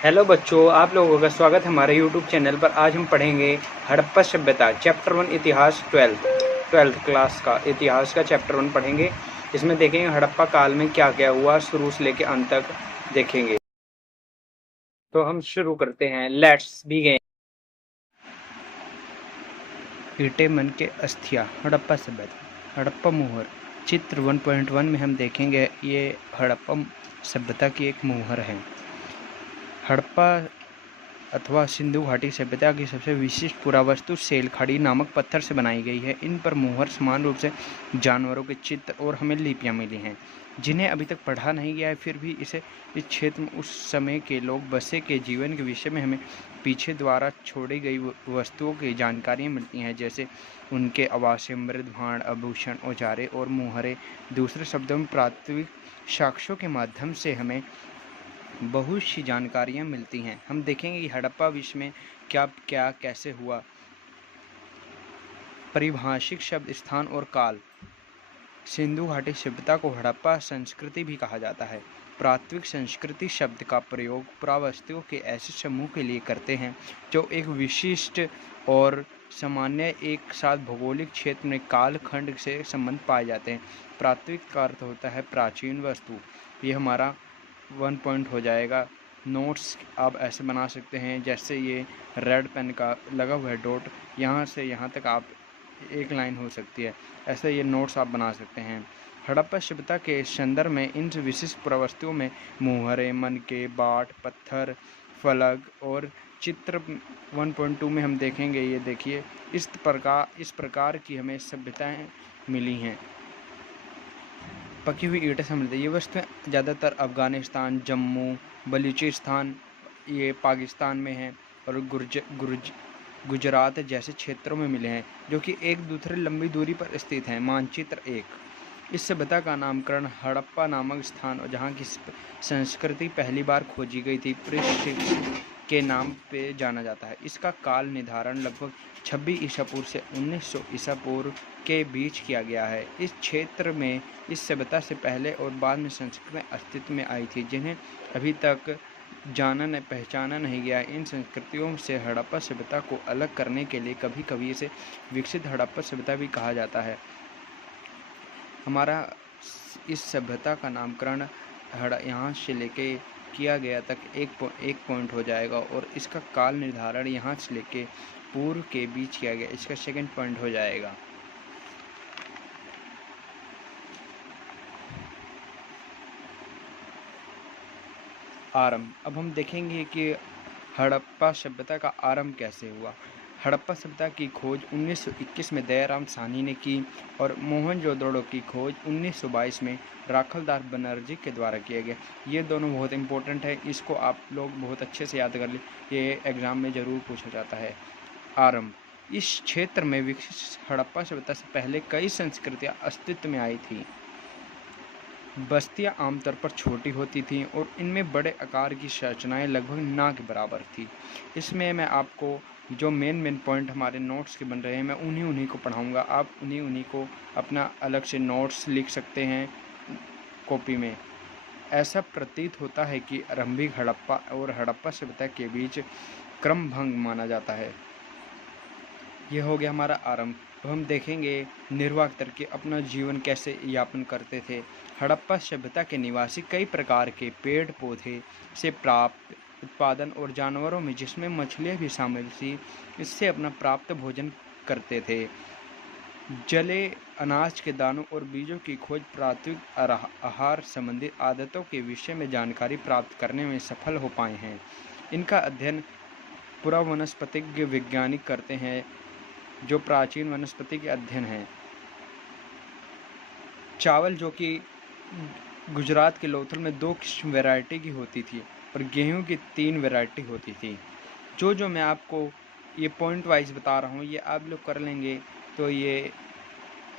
Hello बच्चों, आप लोगों का स्वागत है हमारे यूट्यूब चैनल पर। आज हम पढ़ेंगे हड़प्पा सभ्यता चैप्टर 1 इतिहास 12th क्लास का इतिहास का चैप्टर 1 पढ़ेंगे। इसमें देखेंगे हड़प्पा काल में क्या क्या हुआ, शुरू से लेकर अंत तक देखेंगे। तो हम शुरू करते हैं। Let's begin. ईंटे मन के अस्थिया, हड़प्पा सभ्यता। हड़प्पा मुहर चित्र 1.1 में हम देखेंगे। ये हड़प्पा सभ्यता की एक मुहर है। हड़प्पा अथवा सिंधु घाटी सभ्यता की सबसे विशिष्ट पुरावस्तु सेलखाड़ी नामक पत्थर से बनाई गई है। इन पर मुहर समान रूप से जानवरों के चित्र और हमें लिपियां मिली हैं, जिन्हें अभी तक पढ़ा नहीं गया है। फिर भी इस क्षेत्र में उस समय के लोग बसे के जीवन के विषय में हमें पीछे द्वारा छोड़ी गई वस्तुओं की जानकारियाँ मिलती हैं, जैसे उनके आवासीय मृद भांड, आभूषण, औजारे और मुहरें। दूसरे शब्दों में प्राथमिक साक्ष्यों के माध्यम से हमें बहुत सी जानकारियाँ मिलती हैं। हम देखेंगे कि हड़प्पा विश्व में क्या क्या कैसे हुआ। परिभाषिक शब्द, स्थान और काल। सिंधु घाटी सभ्यता को हड़प्पा संस्कृति भी कहा जाता है। प्राथमिक संस्कृति शब्द का प्रयोग पुरावस्तुओं के ऐसे समूह के लिए करते हैं जो एक विशिष्ट और सामान्य एक साथ भौगोलिक क्षेत्र में कालखंड से संबंध पाए जाते हैं। प्राथमिक का अर्थ होता है प्राचीन वस्तु। ये हमारा 1 पॉइंट हो जाएगा। नोट्स आप ऐसे बना सकते हैं, जैसे ये रेड पेन का लगा हुआ है डॉट, यहाँ से यहाँ तक आप एक लाइन हो सकती है। ऐसे ये नोट्स आप बना सकते हैं। हड़प्पा सभ्यता के संदर्भ में इन विशिष्ट पुरावस्तुओं में मुहरें, मनके, बाट, पत्थर, फलक और चित्र 1.2 में हम देखेंगे। ये देखिए, इस प्रकार की हमें सभ्यताएं मिली हैं। पकी हुई ईंटें से मिलती है। ये वस्तुएं ज़्यादातर अफ़गानिस्तान, जम्मू, बलूचिस्तान, ये पाकिस्तान में हैं, और गुजरात जैसे क्षेत्रों में मिले हैं, जो कि एक दूसरे लंबी दूरी पर स्थित हैं। मानचित्र 1। इस सभ्यता का नामकरण हड़प्पा नामक स्थान और जहाँ की संस्कृति पहली बार खोजी गई थी, पृथ्वी के नाम पे जाना जाता है। इसका काल निर्धारण लगभग 26 ईसा पूर्व से 1900 ईसा पूर्व के बीच किया गया है। इस क्षेत्र में इस सभ्यता से पहले और बाद में संस्कृतियाँ अस्तित्व में आई थी, जिन्हें अभी तक पहचाना नहीं गया। इन संस्कृतियों से हड़प्पा सभ्यता को अलग करने के लिए कभी कभी इसे विकसित हड़प्पा सभ्यता भी कहा जाता है। हमारा इस सभ्यता का नामकरण यहाँ से लेके किया गया तक एक पॉइंट हो जाएगा, और इसका काल निर्धारण यहाँ से लेके पूर्व के बीच किया गया, इसका सेकंड पॉइंट हो जाएगा। आरंभ। अब हम देखेंगे कि हड़प्पा सभ्यता का आरंभ कैसे हुआ। हड़प्पा सभ्यता की खोज 1921 में दयाराम साहनी ने की, और मोहनजोदड़ो की खोज 1922 में राखलदास बनर्जी के द्वारा किया गया। ये दोनों बहुत इंपॉर्टेंट है, इसको आप लोग बहुत अच्छे से याद कर लें, ये एग्ज़ाम में ज़रूर पूछा जाता है। आरंभ। इस क्षेत्र में विकसित हड़प्पा सभ्यता से पहले कई संस्कृतियाँ अस्तित्व में आई थी। बस्तियां आमतौर पर छोटी होती थीं और इनमें बड़े आकार की संरचनाएं लगभग ना के बराबर थी। इसमें मैं आपको जो मेन पॉइंट हमारे नोट्स के बन रहे हैं, मैं उन्हीं को पढ़ाऊंगा। आप उन्हीं को अपना अलग से नोट्स लिख सकते हैं कॉपी में। ऐसा प्रतीत होता है कि आरंभिक हड़प्पा और हड़प्पा सभ्यता के बीच क्रमभंग माना जाता है। यह हो गया हमारा आरंभ। अब हम देखेंगे निर्वाह करके अपना जीवन कैसे यापन करते थे। हड़प्पा सभ्यता के निवासी कई प्रकार के पेड़ पौधे से प्राप्त उत्पादन और जानवरों में, जिसमें मछलियाँ भी शामिल थी, इससे अपना प्राप्त भोजन करते थे। जले अनाज के दानों और बीजों की खोज प्राथमिक आहार संबंधी आदतों के विषय में जानकारी प्राप्त करने में सफल हो पाए हैं। इनका अध्ययन पुरावनस्पतिज्ञ वैज्ञानिक करते हैं, जो प्राचीन वनस्पति के अध्ययन है। चावल, जो कि गुजरात के लोथल में 2 किस्म वैरायटी की होती थी, और गेहूं की 3 वैरायटी होती थी। जो मैं आपको ये पॉइंट वाइज बता रहा हूँ, ये आप लोग कर लेंगे तो ये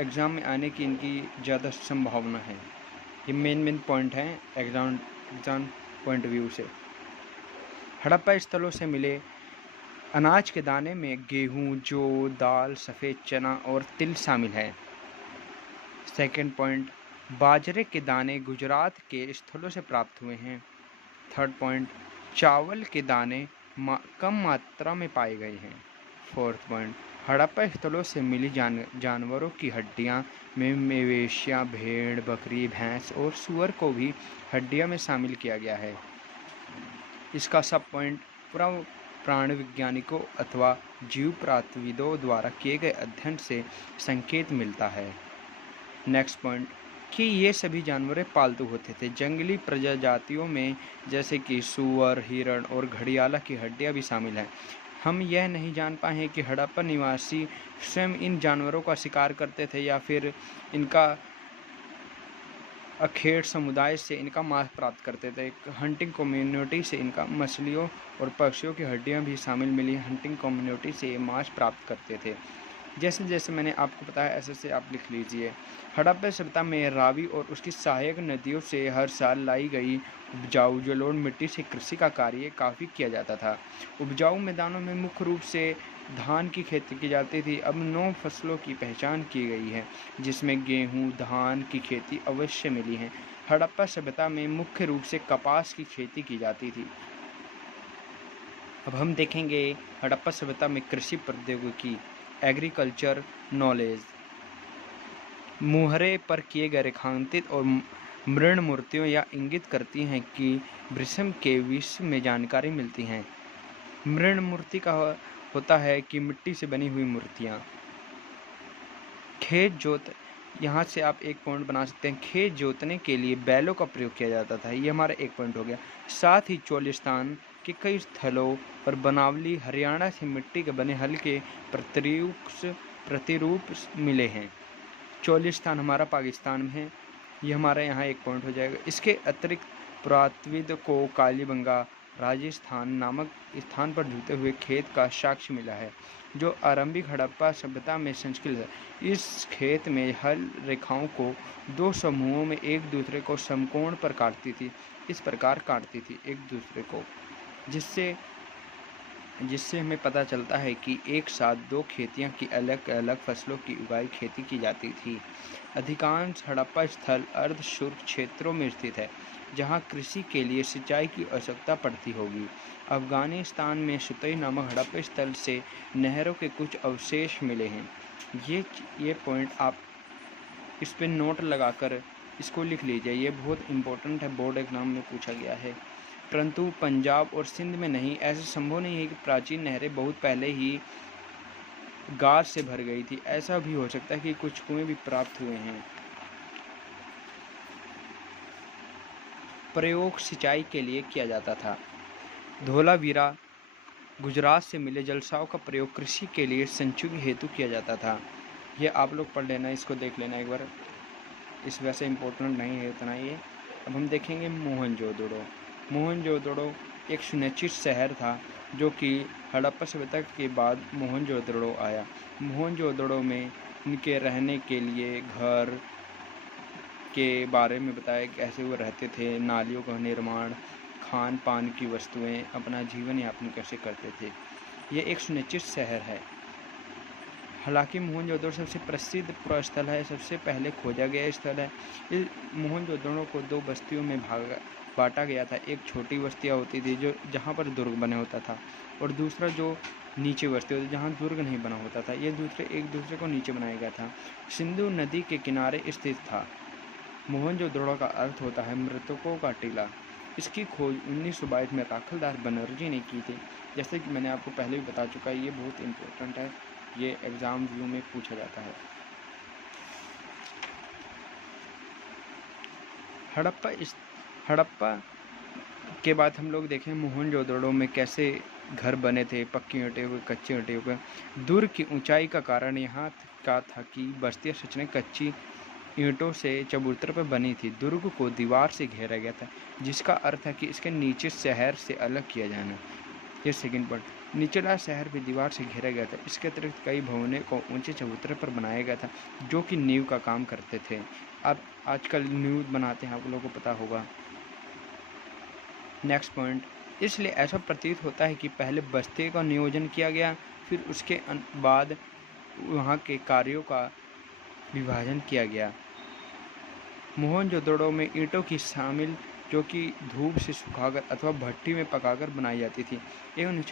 एग्ज़ाम में आने की इनकी ज़्यादा संभावना है। ये मेन पॉइंट हैं एग्ज़ाम पॉइंट व्यू से। हड़प्पा स्थलों से मिले अनाज के दाने में गेहूं, जौ, दाल, सफ़ेद चना और तिल शामिल है। सेकंड पॉइंट, बाजरे के दाने गुजरात के स्थलों से प्राप्त हुए हैं। थर्ड पॉइंट, चावल के दाने कम मात्रा में पाए गए हैं। फोर्थ पॉइंट, हड़प्पा स्थलों से मिली जानवरों की हड्डियां में मवेशियाँ, भेड़, बकरी, भैंस और सूअर को भी हड्डियां में शामिल किया गया है। इसका सब पॉइंट प्राण वैज्ञानिकों अथवा जीव प्रातविदों द्वारा किए गए अध्ययन से संकेत मिलता है। नेक्स्ट पॉइंट कि ये सभी जानवर पालतू होते थे। जंगली प्रजातियों में जैसे कि सूअर, हिरण और घड़ियाला की हड्डियां भी शामिल हैं। हम यह नहीं जान पाए हैं कि हड़प्पा निवासी स्वयं इन जानवरों का शिकार करते थे या फिर इनका अखेड़ समुदाय से इनका मांस प्राप्त करते थे। हंटिंग कम्युनिटी से इनका मछलियों और पक्षियों की हड्डियां भी शामिल मिली। हंटिंग कम्युनिटी से ये मांस प्राप्त करते थे। जैसे जैसे मैंने आपको बताया ऐसे ऐसे आप लिख लीजिए। हड़प्पा सभ्यता में रावी और उसकी सहायक नदियों से हर साल लाई गई उपजाऊ जलोढ़ मिट्टी से कृषि का कार्य काफ़ी किया जाता था। उपजाऊ मैदानों में मुख्य रूप से धान की खेती की जाती थी। अब 9 फसलों की पहचान की गई है जिसमें गेहूँ, धान की खेती अवश्य मिली है। हड़प्पा सभ्यता में मुख्य रूप से कपास की खेती की जाती थी। अब हम देखेंगे हड़प्पा सभ्यता में कृषि प्रौद्योगिकी, एग्रीकल्चर नॉलेज। मुहरे पर किए गए रेखांकित और मृण मूर्तियों या इंगित करती हैं कि वृषम के विषय में जानकारी मिलती हैं। मृण मूर्ति का होता है कि मिट्टी से बनी हुई मूर्तियाँ। खेत जोत, यहाँ से आप एक पॉइंट बना सकते हैं। खेत जोतने के लिए बैलों का प्रयोग किया जाता था। ये हमारा एक पॉइंट हो गया। साथ ही चोलिस्तान के कई स्थलों पर बनावली हरियाणा से मिट्टी के बने हल्के प्रतिरूप मिले हैं। चोलिस्तान हमारा पाकिस्तान में है। ये हमारा यहाँ एक पॉइंट हो जाएगा। इसके अतिरिक्त पुरातत्वविद को कालीबंगा राजस्थान नामक स्थान पर जुते हुए खेत का साक्ष्य मिला है जो आरंभिक हड़प्पा सभ्यता में संस्कृत है। इस खेत में हल रेखाओं को 2 समूहों में एक दूसरे को समकोण पर काटती थी। इस प्रकार काटती थी एक दूसरे को, जिससे हमें पता चलता है कि एक साथ 2 खेतियां की अलग अलग फसलों की उगाई खेती की जाती थी। अधिकांश हड़प्पा स्थल अर्ध शुष्क क्षेत्रों में स्थित है जहां कृषि के लिए सिंचाई की आवश्यकता पड़ती होगी। अफगानिस्तान में सुतई नामक हड़प्पा स्थल से नहरों के कुछ अवशेष मिले हैं। ये पॉइंट आप इस पर नोट लगाकर इसको लिख लीजिए। ये बहुत इम्पोर्टेंट है, बोर्ड एग्जाम में पूछा गया है। परंतु पंजाब और सिंध में नहीं। ऐसा संभव नहीं है कि प्राचीन नहरें बहुत पहले ही गाद से भर गई थी। ऐसा भी हो सकता है कि कुछ कुएं भी प्राप्त हुए हैं। प्रयोग सिंचाई के लिए किया जाता था। धोलावीरा गुजरात से मिले जलसाव का प्रयोग कृषि के लिए संचय हेतु किया जाता था। ये आप लोग पढ़ लेना, इसको देख लेना एक बार। इस वजह से इम्पोर्टेंट नहीं है उतना ये। अब हम देखेंगे मोहनजोदड़ो। मोहनजोदड़ो एक सुनिश्चित शहर था जो कि हड़प्पा सभ्यता के बाद मोहनजोदड़ो आया। मोहनजोदड़ो में इनके रहने के लिए घर के बारे में बताया कैसे वो रहते थे, नालियों का निर्माण, खान पान की वस्तुएं, अपना जीवन यापन कैसे करते थे। ये एक सुनिश्चित शहर है। हालांकि मोहनजोदड़ो सबसे प्रसिद्ध पुरास्थल है, सबसे पहले खोजा गया स्थल है। इस मोहनजोदड़ो को 2 बस्तियों में बांटा गया था। एक छोटी बस्तियाँ होती थी जो जहाँ पर दुर्ग बने होता था, और दूसरा जो नीचे बस्ती होती जहाँ दुर्ग नहीं बना होता था। ये एक दूसरे को नीचे बनाया गया था। सिंधु नदी के किनारे स्थित था। मोहनजोदड़ो का अर्थ होता है मृतकों का टीला। इसकी खोज 1922 में राखलदास बनर्जी ने की थी। जैसे कि मैंने आपको पहले भी बता चुका है, ये बहुत इम्पोर्टेंट है, ये एग्ज़ाम व्यू में पूछा जाता है। हड़प्पा के बाद हम लोग देखें मोहनजोदड़ो में कैसे घर बने थे, पक्की ईंटें हुए, कच्ची ईंटें हुए। दुर्ग की ऊंचाई का कारण यहाँ का था कि बस्तियाँ सचने कच्ची ईंटों से चबूतरे पर बनी थी। दुर्ग को दीवार से घेरा गया था, जिसका अर्थ है कि इसके नीचे शहर से अलग किया जाना। ये सेकंड पॉइंट, निचला शहर भी दीवार से घेरा गया था। इसके अतिरिक्त कई भवनों को ऊंचे चबूतरे पर बनाया गया था जो कि नींव का काम करते थे। अब आजकल नींव बनाते हैं, आप लोगों को पता होगा। नेक्स्ट पॉइंट, इसलिए ऐसा प्रतीत होता है कि पहले बस्ती का नियोजन किया गया, फिर उसके बाद वहाँ के कार्यों का विभाजन किया गया। मोहनजोदड़ो में ईंटों की जो कि धूप से सुखाकर अथवा भट्टी में पकाकर बनाई जाती थी। एवं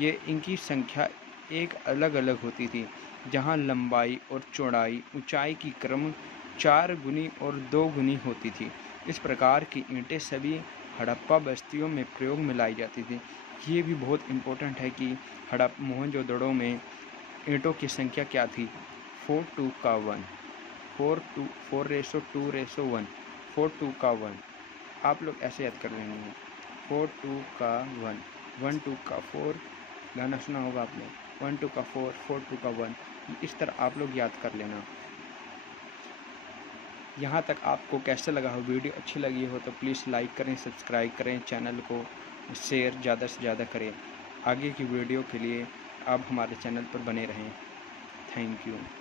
ये इनकी संख्या एक अलग अलग होती थी, जहाँ लंबाई और चौड़ाई ऊंचाई की क्रम 4 गुनी और 2 गुनी होती थी। इस प्रकार की ईंटें सभी हड़प्पा बस्तियों में प्रयोग में लाई जाती थी। ये भी बहुत इम्पोर्टेंट है कि मोहनजोदड़ो में ईंटों की संख्या क्या थी, 4:2 का 1, 4:2:1, 4:2 का 1। आप लोग ऐसे याद कर लेंगे, 4:2 का 1, 1:2 का 4, गाना सुना होगा आपने, 1:2 का 4, 4:2 का 1, इस तरह आप लोग याद कर लेना। यहाँ तक आपको कैसे लगा हो, वीडियो अच्छी लगी हो तो प्लीज़ लाइक करें, सब्सक्राइब करें, चैनल को शेयर ज़्यादा से ज़्यादा करें। आगे की वीडियो के लिए आप हमारे चैनल पर बने रहें। Thank you.